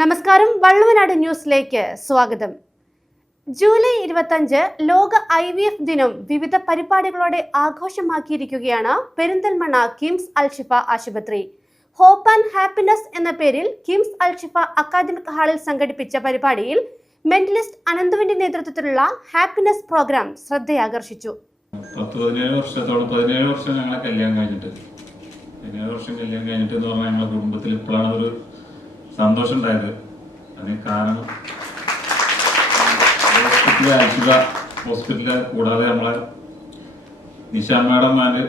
നമസ്കാരം വള്ളുവനാട് ന്യൂസിലേക്ക് സ്വാഗതം. ജൂലൈ ഇരുപത്തഞ്ച് ലോക ഐ വി എഫ് ദിനം വിവിധ പരിപാടികളോടെ ആഘോഷമാക്കിയിരിക്കുകയാണ് പെരിന്തൽമണ്ണ കിംസ് അൽഷിഫ ആശുപത്രി. ഹോപ്പ് ആൻഡ് ഹാപ്പിനെസ് എന്ന പേരിൽ കിംസ് അൽഷിഫ അക്കാദമിക് ഹാളിൽ സംഘടിപ്പിച്ച പരിപാടിയിൽ മെന്റലിസ്റ്റ് അനന്തുവിന്റെ നേതൃത്വത്തിലുള്ള ഹാപ്പിനെസ് പ്രോഗ്രാം ശ്രദ്ധയാകർഷിച്ചു. പത്ത് പതിനേഴ് വർഷത്തോളം പതിനേഴ് വർഷം ഞങ്ങളെ കല്യാണം കഴിഞ്ഞിട്ട്. പതിനേഴ് വർഷം കല്യാണം കഴിഞ്ഞിട്ട് എന്ന് പറഞ്ഞാൽ ഞങ്ങളുടെ കുടുംബത്തിൽ ഇപ്പോഴാണ് ഒരു സന്തോഷം ഉണ്ടായത് അതിന് കാരണം ഹോസ്പിറ്റലിൽ അയക്കുക ഹോസ്പിറ്റലിൽ കൂടാതെ നമ്മളെ മാഡം മാഡംമാരുടെ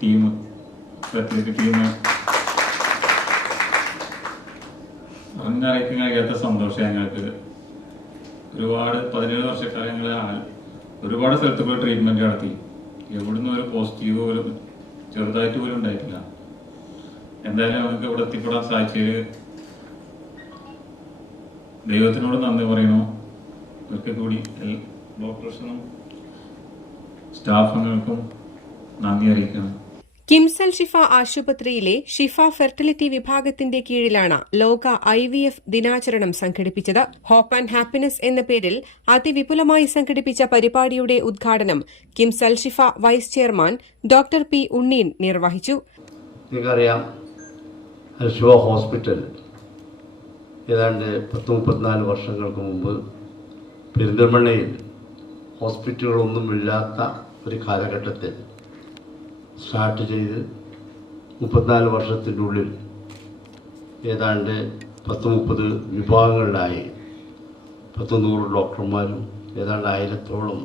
ടീം ടീം. പറഞ്ഞറിയിക്കാൻ കഴിയാത്ത സന്തോഷം ഞങ്ങൾക്ക്. ഒരുപാട് പതിനേഴ് വർഷക്കാലം ഞങ്ങൾ ഒരുപാട് സ്ഥലത്ത് പോയി ട്രീറ്റ്മെന്റ് നടത്തി. എവിടുന്ന് ഒരു പോസിറ്റീവ് പോലും ചെറുതായിട്ട് പോലും ഉണ്ടായിട്ടില്ല. എന്തായാലും നമുക്ക് ഇവിടെ എത്തിപ്പെടാൻ സാധിച്ചതിൽ ദൈവത്തിനോട് നന്ദി പറയുന്നു ഒക്കെ കൂടി ഡോക്ടേഴ്സിനും ഡോക്ടേഴ്സിനും സ്റ്റാഫുകൾക്കും നന്ദി അറിയിക്കണം കിംസൽ ഷിഫ ആശുപത്രിയിലെ ഷിഫ ഫെർട്ടിലിറ്റി വിഭാഗത്തിന്റെ കീഴിലാണ് ലോക ഐ വി എഫ് ദിനാചരണം സംഘടിപ്പിച്ചത്. ഹോപ്പ് ആൻഡ് ഹാപ്പിനെസ് എന്ന പേരിൽ അതിവിപുലമായി സംഘടിപ്പിച്ച പരിപാടിയുടെ ഉദ്ഘാടനം കിംസൽ Shifa vice chairman doctor P Unneen നിർവഹിച്ചു. നിങ്ങൾക്കറിയാം ഹോസ്പിറ്റൽ ഏതാണ്ട് പത്ത് മുപ്പത്തിനാല് വർഷങ്ങൾക്ക് മുമ്പ് പെരിന്തൽമണ്ണയിൽ ഹോസ്പിറ്റലുകളൊന്നുമില്ലാത്ത ഒരു കാലഘട്ടത്തിൽ സ്റ്റാർട്ട് ചെയ്ത് മുപ്പത്തിനാല് വർഷത്തിന്റെ ഉള്ളിൽ ഏതാണ്ട് പത്ത് മുപ്പത് വിഭാഗങ്ങളിലായി പത്ത് നൂറ് ഡോക്ടർമാരും ഏതാണ്ട് ആയിരത്തോളം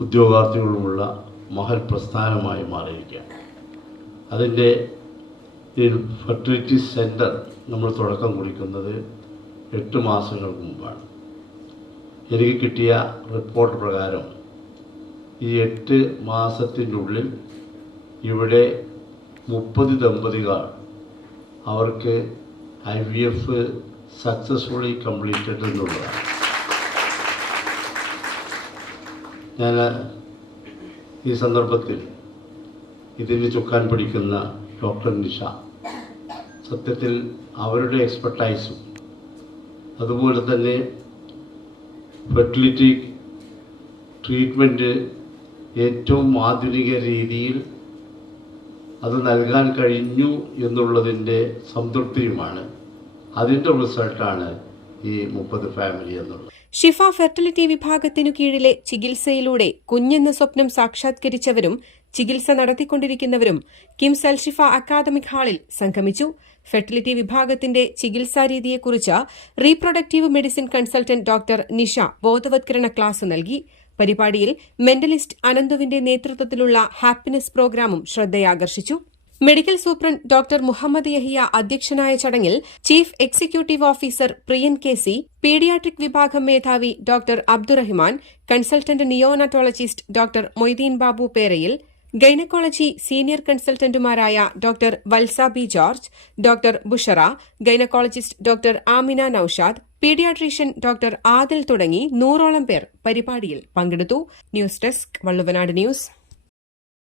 ഉദ്യോഗാർത്ഥികളുമുള്ള മഹൽ പ്രസ്ഥാനമായി മാറിയിരിക്കുകയാണ്. അതിന്റെ ഫെർട്ടിലിറ്റി സെന്റർ നമ്മൾ തുടക്കം കുറിക്കുന്നത് എട്ട് മാസങ്ങൾക്ക് മുമ്പാണ്. എനിക്ക് കിട്ടിയ റിപ്പോർട്ട് പ്രകാരം ഈ എട്ട് മാസത്തിനുള്ളിൽ ഇവിടെ മുപ്പത് ദമ്പതികൾ അവർക്ക് I V F successfully completed എന്നുള്ളതാണ്. ഞാൻ ഈ സന്ദർഭത്തിൽ ഇതിന് ചുക്കാൻ പിടിക്കുന്ന ഡോക്ടർ നിഷ. സത്യത്തിൽ അവരുടെ എക്സ്പെർട്ടൈസും അതുപോലെ തന്നെ ഫെർട്ടിലിറ്റി ട്രീറ്റ്മെന്റ് ഏറ്റവും ആധുനിക രീതിയിൽ അത് നൽകാൻ കഴിഞ്ഞു എന്നുള്ളതിന്റെ സംതൃപ്തിയുമാണ്. അതിന്റെ റിസൾട്ടാണ് ഈ മുപ്പത് ഫാമിലി എന്നുള്ളത്. ഷിഫ ഫെർട്ടിലിറ്റി വിഭാഗത്തിനു കീഴിലെ ചികിത്സയിലൂടെ കുഞ്ഞെന്ന സ്വപ്നം സാക്ഷാത്കരിച്ചവരും ചികിത്സ നടത്തിക്കൊണ്ടിരിക്കുന്നവരും കിംസ് അൽ ഷിഫ അക്കാദമിക് ഹാളിൽ സംഗമിച്ചു. ഫെർട്ടിലിറ്റി വിഭാഗത്തിന്റെ ചികിത്സാ രീതിയെക്കുറിച്ച് reproductive medicine consultant doctor Nisha ബോധവത്കരണ ക്ലാസ് നൽകി. പരിപാടിയിൽ മെന്റലിസ്റ്റ് അനന്തുവിന്റെ നേതൃത്വത്തിലുള്ള ഹാപ്പിനെസ് പ്രോഗ്രാമും ശ്രദ്ധയാകർഷിച്ചു. Medical superintendent doctor Muhammad Yahiya അധ്യക്ഷനായ ചടങ്ങിൽ chief executive officer Priyan K C paediatric വിഭാഗം മേധാവി doctor Abdurahiman consultant neonatologist doctor Moideen Babu Perayil gynaecology senior കൺസൾട്ടന്റുമാരായ doctor Valsa B George doctor Bushara gynaecologist doctor Amina Naushad paediatrician doctor Adil തുടങ്ങി നൂറോളം പേർ പരിപാടിയിൽ പങ്കെടുത്തു. News desk Valluvanad news.